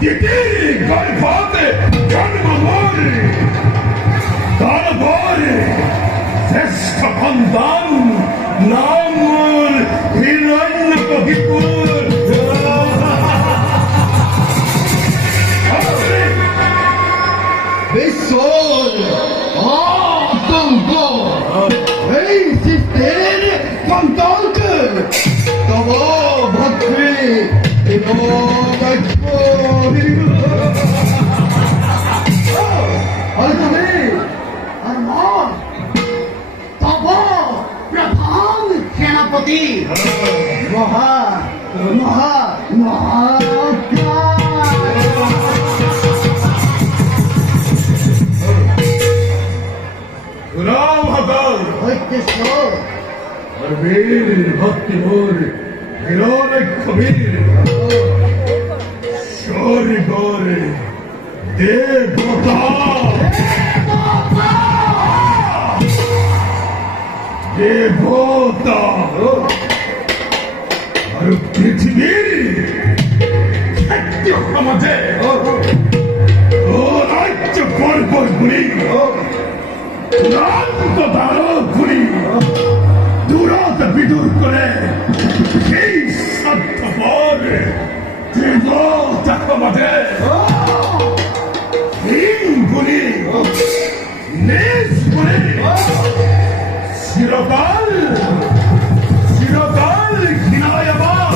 দিদির গর্ভতে জন্ম মোরে তারপরে শ্রেষ্ঠ সন্তান নাম মোর হিরণ্যকশিপুর। বিশ্বর আতঙ্ক এই সৃষ্টির সন্তানক তব ভক্তি এবং প্রধান সেনাপতি মহা মহা মহা রাম হকাল হইতেছ আর বীর ভক্তি মোর হিরণ্যকশিপুর শৌরি গৌরে দেবতা দেবতা আর পৃথিবীর খাদ্য সমাজে ও রাজ্য পর্বত গুলি দানবগুলি দূরত বিদূর করে সেই স্বার্থপর দেবতা সমাজে হিংগুলি নিজ গুলি চিরকাল চিরকাল ঘৃণায়মান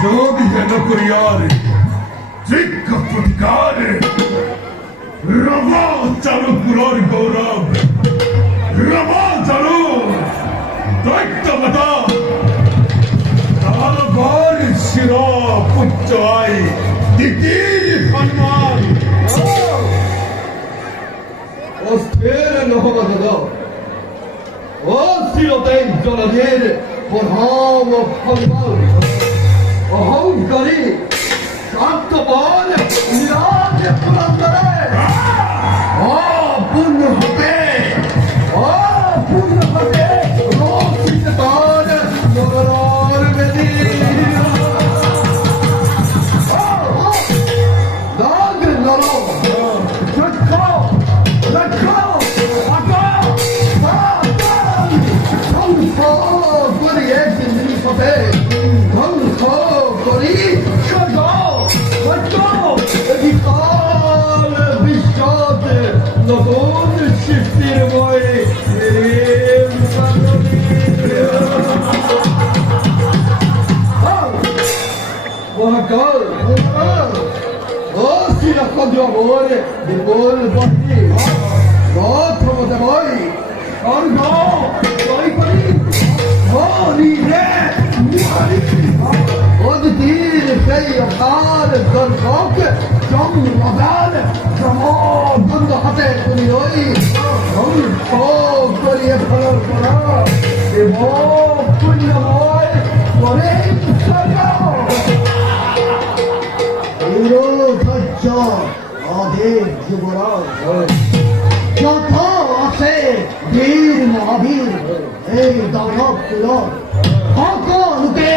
যোগ যেন করিয়ার যোগ্য প্রতিকার রমা চালু পুরর গৌরব রমা চালু দৈত্যবতা তারপর শির পুচ্চ আয় দিতির সম্মান অস্থির নহবদ অস্থিরতে জনদের প্রধান সম্মান অহংকারী স্বার্থপর নিরাজ পুরন্দরে অপূর্ণ হতে রোষিত তার নগর বেদী দাগ নর রক্ষ রক্ষ ধ্বংস করি এক নিমিষতে ধ্বংস করি স্বর্গ বিশাল বিশ্বত নতুন সৃষ্টির বয়ে মহাকাল ও শ্রীরক্ষণ জগর বিপুল বন্দী রথমতে বই স্বর্গ জয় করি হরি রে হরি অদিতির সেই অকাল দর্শক জন্মদান সমবন্ধ হাতে করি ওই ধ্বংস করিয়ে ফলর করা এবং পুণ্যময় করে ধৈর্য অধীর যুবরাজ যত আছে বীর মহাবীর এই দানব কুলর সকলকে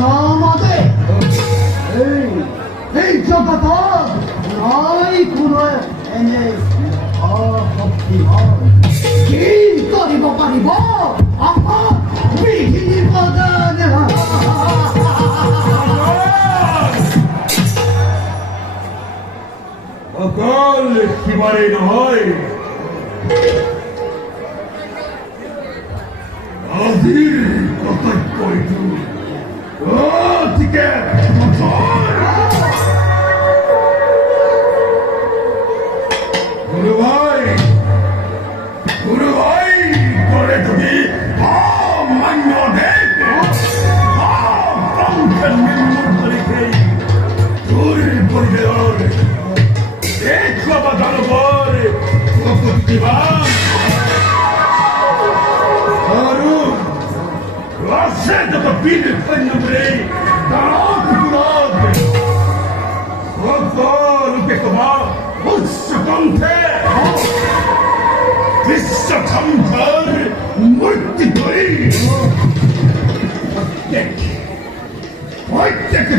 নামাদে এই জগত নাই কোনো এনে মহাশক্তি কি কৰিব পাৰিব আমাৰ বিধি বদন অকল সিবারেই নহয় আজিৰ কৰ্তব্য এইটো গতিকে গুৰু ভাই কৰে যদি মান্য দেশ তোৰ পৰিবেশৰ এক বাবা দানবৰ প্রতিবাদ আৰু আছে যত বীর সৈন্য করে সকলোকে তোমার উচ্চ কণ্ঠে বিশ্বধ্বংসৰ মূর্তি ধৰি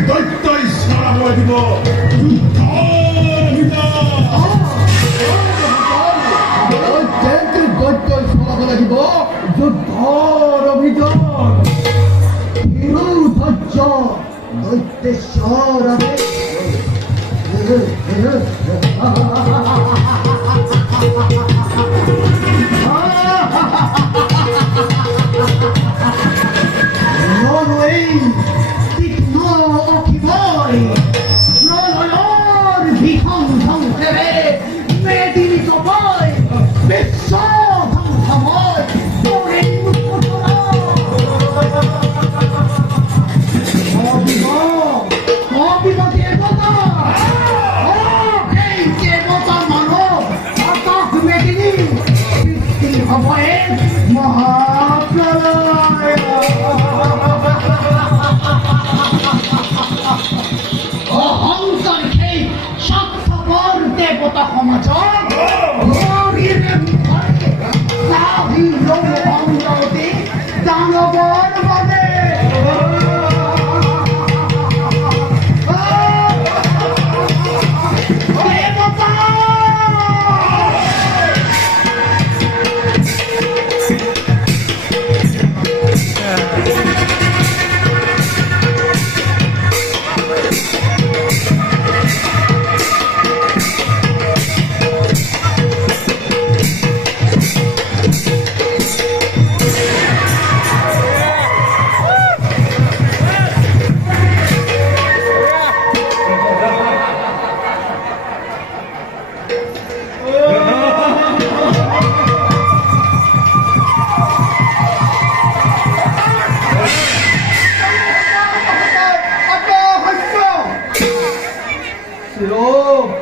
দৈত্যই সারা দিব যুদ্ধ দৈত্যই সলাব লাগিব যুদ্ধৰ অভিযান হিৰো ধৈৰ্য দৈত্যেশ্বৰ তীক্ষ্ণ অখিবই প্ৰলয়ৰ ভীষণ ধ্বংসেৰে মেদিনী জপই বিশ্ব ধ্বংসময় কৰে দেৱতা এই দেৱতা মানৱ আকাশ মেদিনী সৃষ্টি হবই মহাপ্ৰলয় অহংকাৰ সেই স্বাৰ্থপৰ দেৱতা সমাজক দানৱৰ বাবে দেৱতা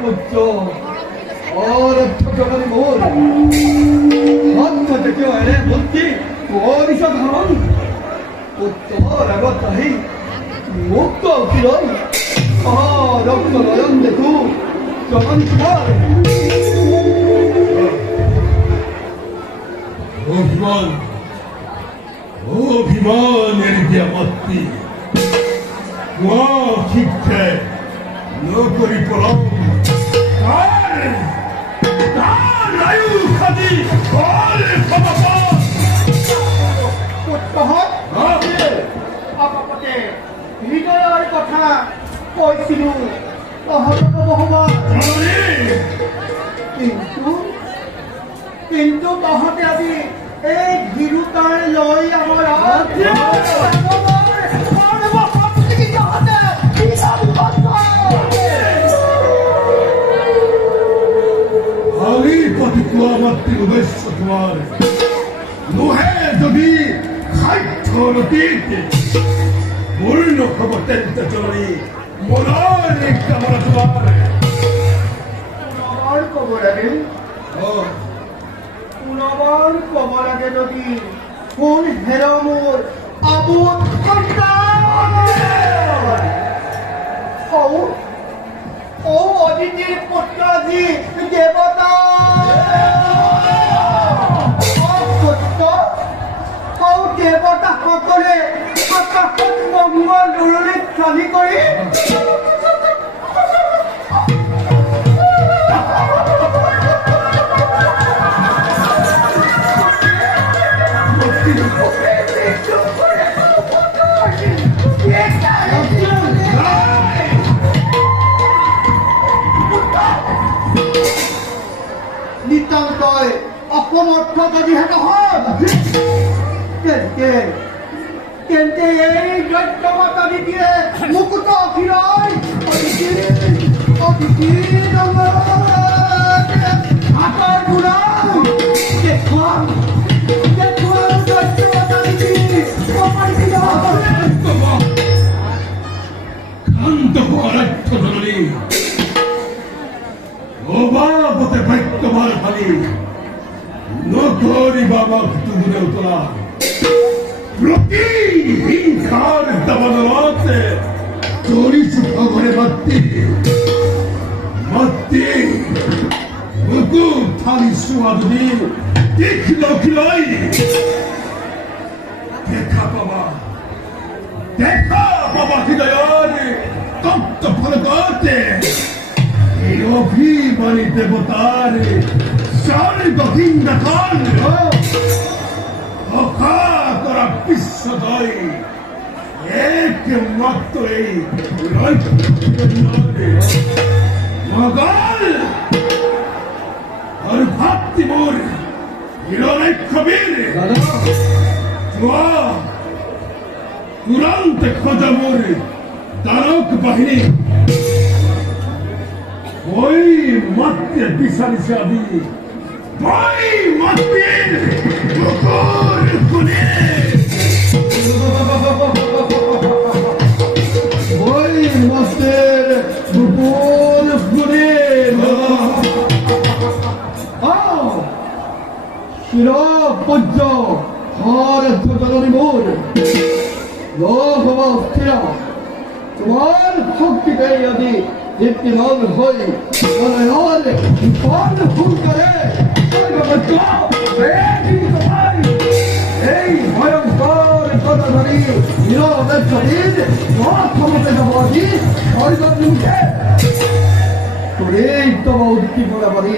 পুত্র অরথ জগনে মোর সন্মত কিয় এনে বুদ্ধি কৰিছ ধাৰণ পুত্ৰৰ আগত আহি মুক্ত উঠিলৈ ৰক্ত নয়ন দেখো জগন তোমাৰ অভিমান অভিমানের ব্যাপত্তি শিক্ষা নকরি পলম আপতে হৃদয়ৰ কথা কৈছিলো তহঁতক বহুবাৰ কিন্তু তহঁতে আজি এই গিৰুতাৰ লৈ আমাৰ মাতৃ উদ্দেশ্য তোমার নোহে যদি খাদ্যরতীতে পূর্ণ ক্ষমতেন্ত চলি মনের কামনা তোমার পুনবাৰ ক'ব লাগে পুনবাৰ ক'ব লাগে যদি কোন হেৰ মোৰ আবুত অদিতিৰ পুত্ৰ আজি দেৱতা দেৱতা সকলে আকাশত মংগল উৰুলিত খালি কৰি নিতান্তই অসমৰ্থ যদিহে নহয় তেন্তে এই দৈত্যমাতা দিদিয়ে মুকুট অখিৰয় অতিথি হাতৰ গুণাই দেখুৱাম দৈত্যমাতা দিদি শান্ত আরাধ্য জননী অবাবতে ভাগ্যবান ফালি নকরি বাবা তুমনে উতলা প্রতি হিংসার দাবানতে চোরি সুখ ঘরে মাত্তি মুকুট থালি সুয়াদি তীক্ষ্ণ খিলাই দেখা বাবা হৃদয় রাতে এই অভিমানী দেবতার স্বর্গ কিংখন অখা করা বিশ্বদয় একমাত্র এই মগল আর ভাবতি মোর হিরণ্যবীর তুরন্ত খোঁজা মোর দানক বাহিনী ওই মাত্রের বিশাল সাবি ওই মাত্রের কুকুর খুনে ওই মাসের দুপুর ঘুরে শিরপূজ্য হর জননী মোর স্থির তোমার শক্তিতে যদি দীপ্তিমান হই মনয়ন বিপদ ভুল করে এই ভয়ঙ্কর কথাধারী নীরবের শরীর ক্ষমতা যাবো আজি স্বর্গমুখে তোরেই তবা উদ্দীপনা পারি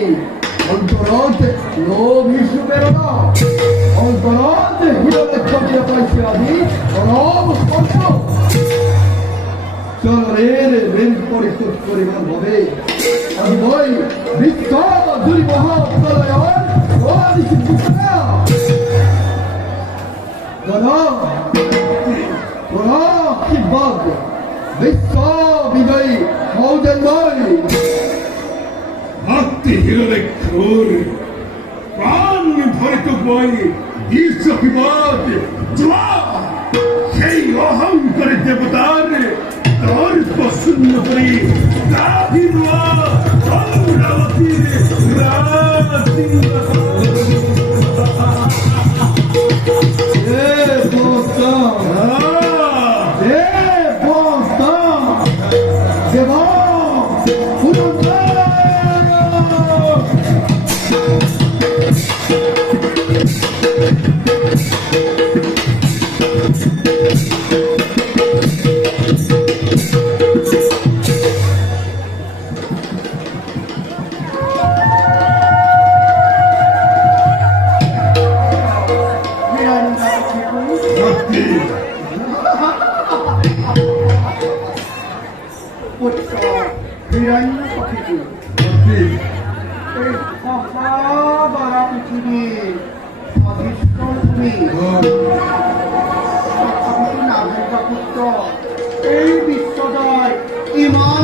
অন্তরত লোভ ইস্যু বেরোনা অন্তরত হিরণের ছবিয়ে পাইছে আজি অনব স্পর্শ চলনের ঋণ পরিশোধ করিবার ভাবে আমি বই বৃক্ষ দুই মহাপ্রলয়ন ও নিষিদ্ধ আশীর্বাদ বিশ্ব বিজয়ী সৌজন্যই ভক্তি হিরণেশ্বর প্রাণ ভরিত বই ঈশ্বরবাদ সেই অহংকারী দেবতার তর্ক শূন্য করে দাবি অমরাবতীর এই বিশ্বজয় ইমান